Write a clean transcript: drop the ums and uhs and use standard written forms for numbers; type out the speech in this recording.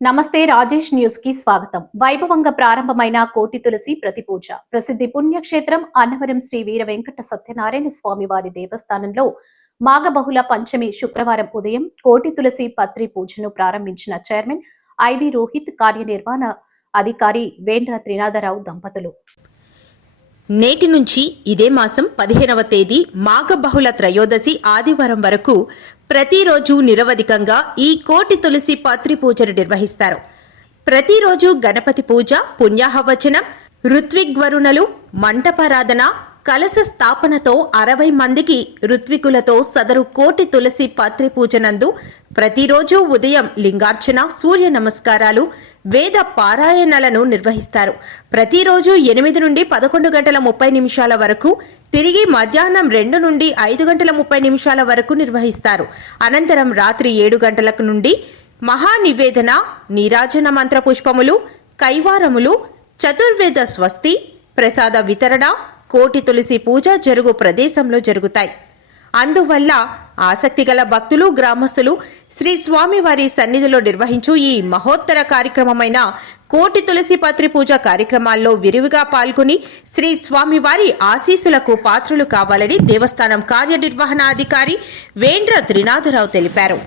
నమస్తే రాజేష్ న్యూస్ కి స్వాగతం. వైభవంగా ప్రారంభమైన కోటి తులసి ప్రతి పూజ. ప్రసిద్ధి పుణ్యక్షేత్రం అన్నవరం శ్రీ వీర వెంకట సత్యనారాయణ స్వామి వారి దేవస్థానంలో మాఘబహుళ పంచమి శుక్రవారం ఉదయం కోటి తులసి పత్రి పూజను ప్రారంభించిన చైర్మన్ ఐవి రోహిత్, కార్యనిర్వహణ అధికారి వేంద్ర త్రినాథరావు దంపతులు. నేటి నుంచి ఇదే మాసం 15వ తేదీ మాఘబహుళ త్రయోదశి ఆదివారం వరకు ప్రతిరోజు నిరవధికంగా ఈ కోటి తులసి పత్రి పూజను నిర్వహిస్తారు. ప్రతిరోజు గణపతి పూజ, పుణ్యాహవచనం, ఋత్విగ్వరుణలు, మంటపారాధన, కలశ స్థాపనతో 60 మందికి ఋత్వికులతో సదరు కోటి తులసి పత్రి పూజనందు ప్రతిరోజు ఉదయం లింగార్చన, సూర్య నమస్కారాలు, వేద పారాయణలను నిర్వహిస్తారు. ప్రతిరోజు 8 నుండి 11 గంటల 30 నిమిషాల వరకు, తిరిగి మధ్యాహ్నం 2 నుండి 5 గంటల 30 నిమిషాల వరకు నిర్వహిస్తారు. అనంతరం రాత్రి 7 గంటలకు నుండి మహానివేదన, నీరాజన మంత్ర పుష్పములు, కైవారములు, చతుర్వేద స్వస్తి, ప్రసాద వితరణ, కోటి తులసి పూజ జరుగు ప్రదేశంలో జరుగుతాయి. అందువల్ల ఆసక్తిగల భక్తులు, గ్రామస్తులు శ్రీ స్వామివారి సన్నిధిలో నిర్వహించు ఈ మహోత్తర కార్యక్రమమైన కోటి తులసి పత్రి పూజ కార్యక్రమాల్లో విరివిగా పాల్గొని శ్రీ స్వామివారి ఆశీస్సులకు పాత్రులు కావాలని దేవస్థానం కార్యనిర్వహణాధికారి వేంద్ర త్రినాథరావు తెలిపారు.